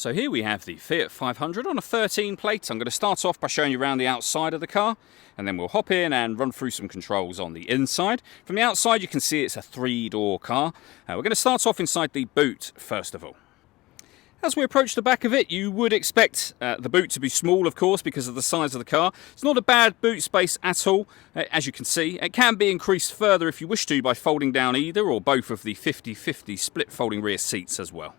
So here we have the Fiat 500 on a 13 plate. I'm going to start off by showing you around the outside of the car, and then we'll hop in and run through some controls on the inside. From the outside you can see it's a 3-door car. We're going to start off inside the boot first of all. As we approach the back of it, you would expect the boot to be small, of course, because of the size of the car. It's not a bad boot space at all, as you can see. It can be increased further if you wish to by folding down either or both of the 50-50 split folding rear seats as well.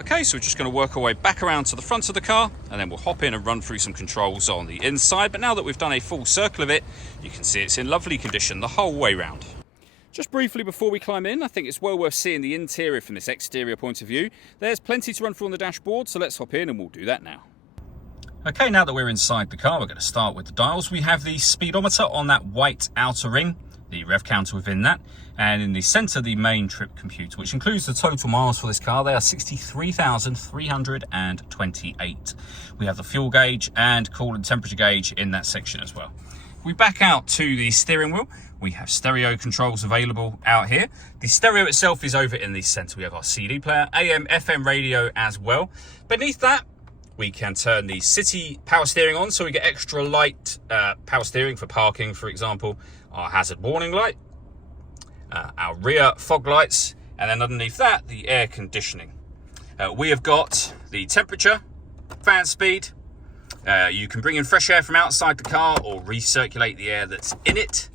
Okay, so we're just going to work our way back around to the front of the car, and then we'll hop in and run through some controls on the inside. But now that we've done a full circle of it, you can see it's in lovely condition the whole way round. Just briefly before we climb in, I think it's well worth seeing the interior from this exterior point of view. There's plenty to run through on the dashboard, so let's hop in and we'll do that now. Okay, now that we're inside the car, we're going to start with the dials. We have the speedometer on that white outer ring, the rev counter within that, and in the centre the main trip computer, which includes the total miles for this car. They are 63,328. We have the fuel gauge and coolant temperature gauge in that section as well. We back out to the steering wheel. We have stereo controls available out here. The stereo itself is over in the centre. We have our CD player, AM, FM radio as well. Beneath that, we can turn the city power steering on, so we get extra light power steering for parking, for example. Our hazard warning light, our rear fog lights, and then underneath that, the air conditioning. We have got the temperature, fan speed. You can bring in fresh air from outside the car or recirculate the air that's in it.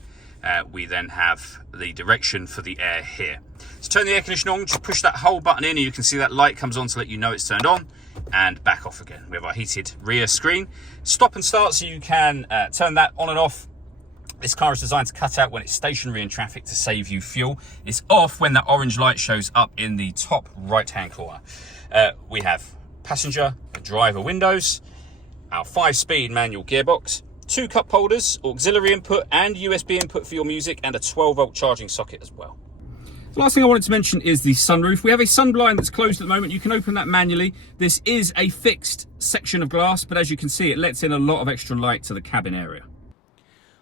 We then have the direction for the air here. To turn the air conditioner on, just push that whole button in and you can see that light comes on to let you know it's turned on, and back off again. We have our heated rear screen. Stop and start, so you can turn that on and off. This car is designed to cut out when it's stationary in traffic to save you fuel. It's off when that orange light shows up in the top right-hand corner. We have passenger and driver windows, our 5-speed manual gearbox, 2 cup holders, auxiliary input and USB input for your music, and a 12-volt charging socket as well. The last thing I wanted to mention is the sunroof. We have a sunblind that's closed at the moment. You can open that manually. This is a fixed section of glass, but as you can see, it lets in a lot of extra light to the cabin area.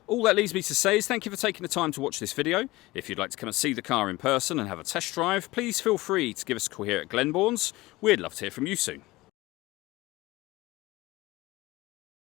All that leaves me to say is thank you for taking the time to watch this video. If you'd like to come and see the car in person and have a test drive, please feel free to give us a call here at Glenbourne's. We'd love to hear from you soon.